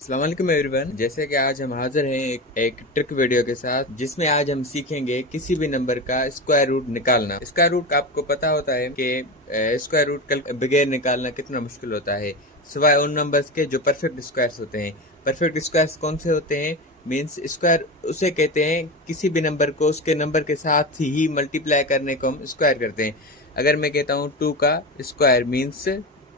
अस्सलाम वालेकुम एवरीवन। जैसे कि आज हम हाजिर हैं एक ट्रिक वीडियो के साथ, जिसमें आज हम सीखेंगे किसी भी नंबर का स्क्वायर रूट निकालना। स्क्वायर रूट आपको पता होता है कि स्क्वायर रूट बगैर निकालना कितना मुश्किल होता है, सिवाय उन नंबर्स के जो परफेक्ट स्क्वायर्स होते हैं। परफेक्ट स्क्वायर्स कौन से होते हैं? मीन्स स्क्वायर उसे कहते हैं किसी भी नंबर को उसके नंबर के साथ ही मल्टीप्लाई करने को हम स्क्वायर करते हैं। अगर मैं कहता हूँ 2 का स्क्वायर, मीन्स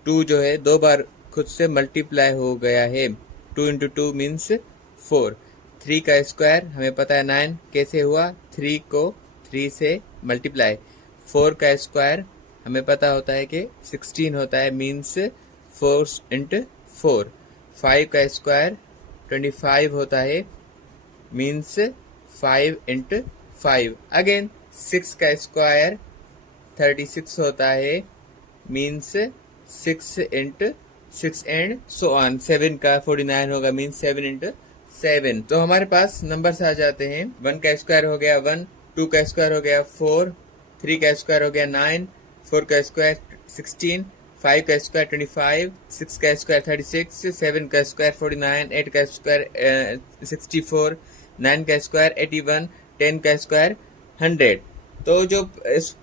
2 जो है 2 बार खुद से मल्टीप्लाई हो गया है। 2 इंटू 2 मीन्स 4। 3 का स्क्वायर हमें पता है 9 कैसे हुआ, 3 को 3 से मल्टीप्लाई। 4 का स्क्वायर हमें पता होता है कि 16 होता है, मीन्स 4 इंटू 4। 5 का स्क्वायर 25 होता है, मीन्स 5 इंटू 5। अगेन 6 का स्क्वायर 36 होता है, means 6 into 6 and so on. 7 का 49 होगा, मीन्स 7 इंटू 7। तो हमारे पास नंबर्स आ जाते हैं। 1 का स्क्वायर हो गया 1, 2 का स्क्वायर हो गया 4, 3 का स्क्वायर हो गया 9, 4 का स्क्वायर 16, 5 का स्क्वायर 25, 6 का स्क्वायर 36, 7 का स्क्वायर 49, 8 का स्क्वायर 64, 9 का स्क्वायर 81, 10 का स्क्वायर 100। तो जो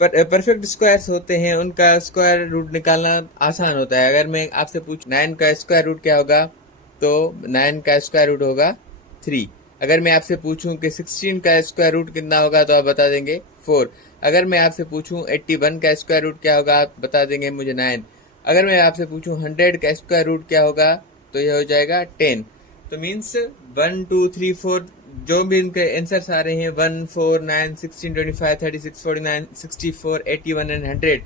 परफेक्ट स्क्वायर्स होते हैं उनका स्क्वायर रूट निकालना आसान होता है। अगर मैं आपसे पूछूं 9 का स्क्वायर रूट क्या होगा, तो 9 का स्क्वायर रूट होगा 3। अगर मैं आपसे पूछूं कि 16 का स्क्वायर रूट कितना होगा, तो आप बता देंगे 4। अगर मैं आपसे पूछूं 81 का स्क्वायर रूट क्या होगा, आप बता देंगे मुझे 9। अगर मैं आपसे पूछूं 100 का स्क्वायर रूट क्या होगा, तो यह हो जाएगा 10। तो मीन्स 1 2 3 4 जो भी इनके आंसर्स आ रहे हैं 1 4 9 16 25 36 49 64 81 एंड 100,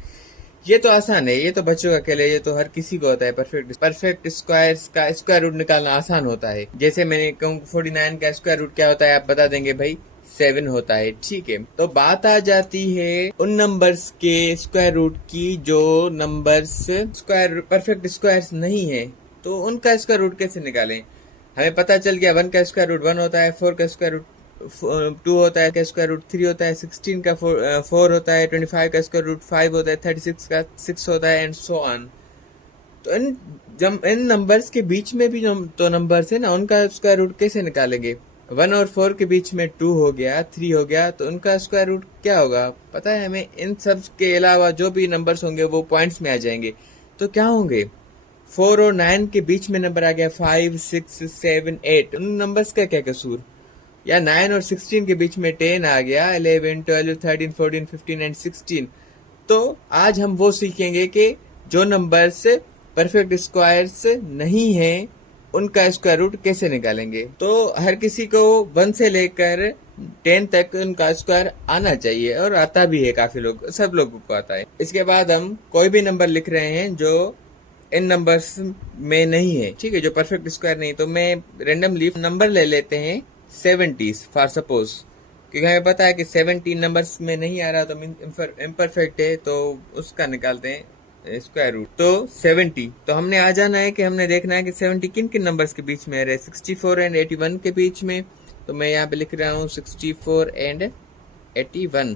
ये तो आसान है, ये तो बच्चों का खेल है, ये तो हर किसी को होता है। परफेक्ट स्क्वायर्स का स्क्वायर रूट निकालना आसान होता है। जैसे मैंने कहूँ 49 का स्क्वायर रूट क्या होता है, आप बता देंगे भाई 7 होता है। ठीक है, तो बात आ जाती है उन नंबर्स के स्क्वायर रूट की जो नंबर्स स्क्वायर परफेक्ट स्क्वायर्स नहीं है, तो उनका स्क्वायर रूट कैसे निकालें। हमें पता चल गया 1 का स्क्वायर रूट 1 होता है, 4 का स्क्वायर रूट 2 होता है, का स्क्वायर रूट 3 होता है, 16 का 4 होता है, 25 का स्क्वायर रूट 5 होता है, 36 का 6 होता है एंड सो ऑन। तो इन नंबर्स के बीच में भी तो नंबर्स है ना, उनका स्क्वायर रूट कैसे निकालेंगे। 1 और 4 के बीच में 2 हो गया, 3 हो गया, तो उनका स्क्वायर रूट क्या होगा पता है हमें। इन सब के अलावा जो भी नंबर्स होंगे वो पॉइंट्स में आ जाएंगे। तो क्या होंगे, 4 और 9 के बीच में नंबर आ गया 5 6 7 8, उन नंबर्स का क्या कसूर। या 9 और 16 के बीच में 10 आ गया, 11 12 13 14 15 एंड 16। तो आज हम वो सीखेंगे कि जो नंबर्स परफेक्ट स्क्वायर्स नहीं हैं उनका स्क्वायर रूट कैसे निकालेंगे। तो हर किसी को 1 से लेकर 10 तक उनका स्क्वायर आना चाहिए, और आता भी है, काफी लोग, सब लोगों को आता है। इसके बाद हम कोई भी नंबर लिख रहे हैं जो इन नंबर्स में नहीं है, ठीक है, जो परफेक्ट स्क्वायर नहीं, तो मैं रेंडमली नंबर ले लेते हैं 70 फॉर सपोज, क्योंकि हमें पता है कि 17 नंबर्स में नहीं आ रहा, तो इम्परफेक्ट है, तो उसका निकालते हैं स्क्वायर रूट। तो 70, तो हमने आ जाना है कि हमने देखना है कि 70 किन किन नंबर्स के बीच में है। 64 एंड 81 के बीच में, तो मैं यहाँ पे लिख रहा हूँ 64 एंड 81।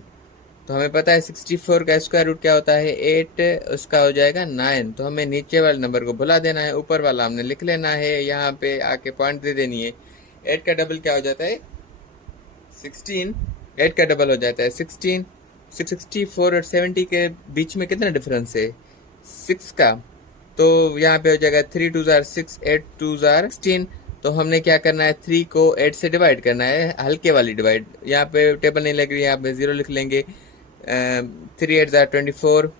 तो हमें पता है 64 का स्क्वायर रूट क्या होता है 8, उसका हो जाएगा 9। तो हमें नीचे वाले नंबर को भुला देना है, ऊपर वाला हमने लिख लेना है, यहाँ पे आके पॉइंट दे देनी है। 8 का डबल क्या हो जाता है 16, 8 का डबल हो जाता है 16। 64 और 70 के बीच में कितना डिफरेंस है 6 का, तो यहाँ पे हो जाएगा 3 2 जार 6, 8 2 जार 16। तो हमने क्या करना है 3 को 8 से डिवाइड करना है, हल्के वाली डिवाइड। यहाँ पे टेबल नहीं लग रही है, यहाँ पे 0 लिख लेंगे। 3 8 जार 24,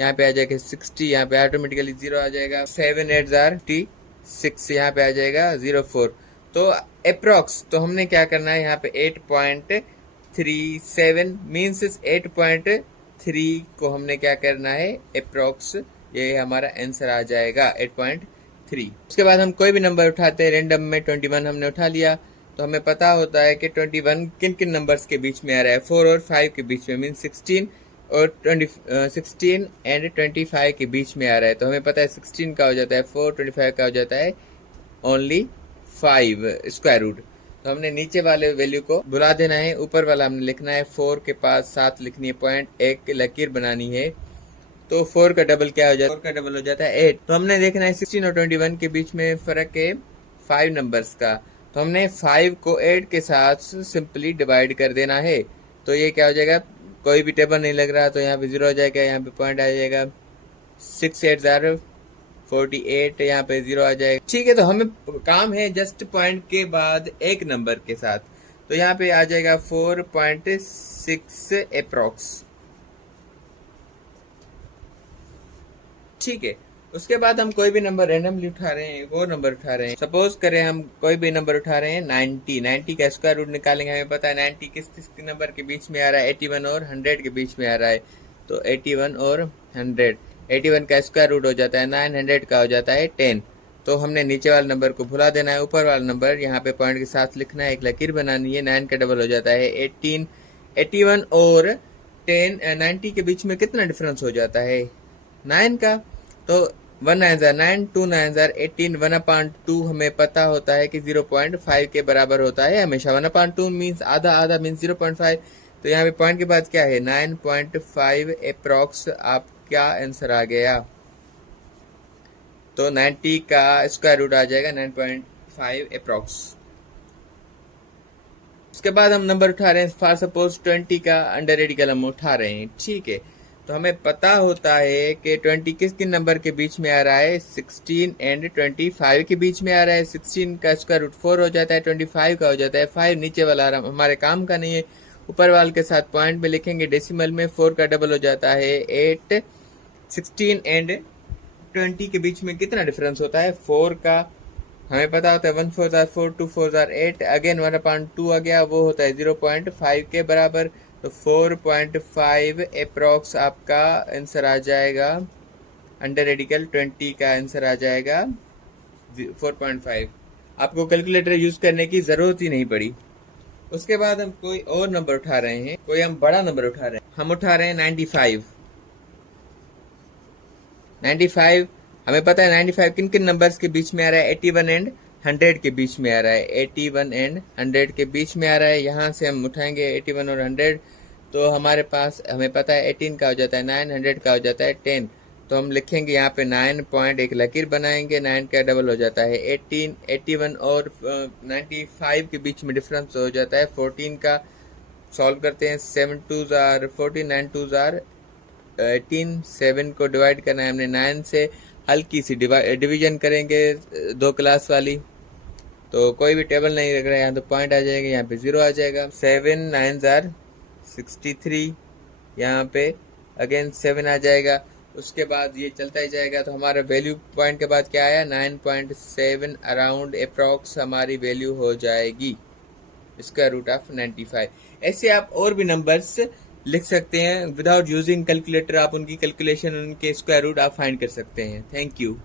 यहाँ पे आ जाएगा 60, यहाँ पे ऑटोमेटिकली 0 आ जाएगा। 7 8 जार 6, यहाँ पे आ जाएगा 04। तो अप्रॉक्स, तो हमने क्या करना है यहाँ पे 8.37 मीन्स 8.3 को हमने क्या करना है अप्रॉक्स, ये हमारा आंसर आ जाएगा 8.3। उसके बाद हम कोई भी नंबर उठाते हैं रेंडम में, 21 हमने उठा लिया, तो हमें पता होता है कि 21 किन किन नंबर्स के बीच में आ रहा है। 4 और 5 के बीच में, मीन्स 16 और 16 एंड 25 के बीच में आ रहा है। तो हमें पता है 16 का हो जाता है 4, 25 का हो जाता है ओनली 5 स्क्वायर रूट। तो हमने नीचे वाले वैल्यू को भुला देना है, ऊपर वाला हमने लिखना है। 4 के पास 7 लिखनी है, पॉइंट, एक लकीर बनानी है। तो 4 का डबल क्या हो जाता है 4 का डबल हो जाता है 8। तो हमने देखना है 16 और 21 के बीच में फर्क है 5 नंबर्स का, तो हमने 5 को 8 के साथ सिंपली डिवाइड कर देना है। तो ये क्या हो जाएगा, कोई भी टेबल नहीं लग रहा तो यहाँ पे 0 हो जाएगा, यहाँ पे पॉइंट आ जाएगा, 6 8 ज़ार 48, यहाँ पे 0 आ जाएगा। ठीक है, तो हमें काम है जस्ट पॉइंट के बाद एक नंबर के साथ, तो यहाँ पे आ जाएगा 4.6 अप्रॉक्स। ठीक है, उसके बाद हम कोई भी नंबर रैंडमली उठा रहे हैं, वो नंबर उठा रहे हैं। सपोज करें हम कोई भी नंबर उठा रहे हैं 90 का स्क्वायर रूट निकालेंगे। हमें पता है 90 किस किस नंबर के बीच में आ रहा है, 81 और 100 के बीच में आ रहा है। तो 81 और 100, 81 का स्क्वायर रूट हो जाता है 9, 100 का हो जाता है 10। तो हमने नीचे वाले नंबर को भुला देना है, ऊपर वाला नंबर यहाँ पे पॉइंट के साथ लिखना है, एक लकीर बनानी है। 9 का डबल हो जाता है 18, 81 और 10, 90 के बीच में कितना डिफरेंस हो जाता है, 9 का। तो 1 9 ज़ार 9, 2 9 ज़ार 18, 1/2 हमें पता होता है कि 0.5 के बराबर होता है हमेशा। 1/2 मीन्स आधा, आधा मीन्स 0.5। तो यहाँ पे पॉइंट के बाद क्या है, 9.5 अप्रॉक्स आपका आंसर आ गया। तो 90 का स्क्वायर रूट आ जाएगा 9.5 अप्रॉक्स। उसके बाद हम नंबर उठा रहे हैं, फॉर सपोज 20 का अंडर रेडिकल हम उठा रहे हैं। ठीक है, तो हमें पता होता है कि 20 किस किन नंबर के बीच में आ रहा है, 16 एंड 25 के बीच में आ रहा है। 16 का स्क्वायर रूट 4 हो जाता है, 25 का हो जाता है 5। नीचे वाला हमारे काम का नहीं है, ऊपर वाले के साथ पॉइंट में लिखेंगे डेसिमल में। 4 का डबल हो जाता है 8। 16 एंड 20 के बीच में कितना डिफरेंस होता है, 4 का हमें पता होता है। 1 4 ज़ार 4, 2 4 ज़ार 8, अगेन 1/2 आ गया, वो होता है 0.5 के बराबर। तो 4.5 अप्रॉक्स आपका आंसर आ जाएगा, अंडर रेडिकल 20 का आंसर आ जाएगा 4.5। आपको कैलकुलेटर यूज करने की जरूरत ही नहीं पड़ी। उसके बाद हम कोई और नंबर उठा रहे हैं, कोई हम बड़ा नंबर उठा रहे हैं। हम उठा रहे हैं 95। 95 हमें पता है 95 किन किन नंबर्स के बीच में आ रहा है, 81 एंड 100 के बीच में आ रहा है। 81 एंड 100 के बीच में आ रहा है। यहाँ से हम उठाएंगे 81 और 100, तो हमारे पास हमें पता है 18 का हो जाता है 9, 100 का हो जाता है 10। तो हम लिखेंगे यहाँ पे 9 पॉइंट, एक लकीर बनाएंगे, 9 का डबल हो जाता है 18। 81 और 95 के बीच में डिफरेंस हो जाता है 14 का। सॉल्व करते हैं, 7 2 ज़ार 14, 9 2 ज़ार 18। 7 को डिवाइड करना है हमने 9 से, हल्की सी डिवीजन करेंगे 2 क्लास वाली। तो कोई भी टेबल नहीं लग रहा है यहाँ, तो पॉइंट आ जाएगा, यहाँ पे 0 आ जाएगा। 7 9 ज़ार 63, यहाँ पे अगेन 7 आ जाएगा। उसके बाद ये चलता ही जाएगा। तो हमारा वैल्यू पॉइंट के बाद क्या आया, 9.7 अराउंड अप्रॉक्स हमारी वैल्यू हो जाएगी, स्क्वायर रूट ऑफ 95। ऐसे आप और भी नंबर्स लिख सकते हैं विदाउट यूजिंग कैलकुलेटर। आप उनकी कैलकुलेशन, उनके स्क्वायर रूट आप फाइंड कर सकते हैं। Thank you.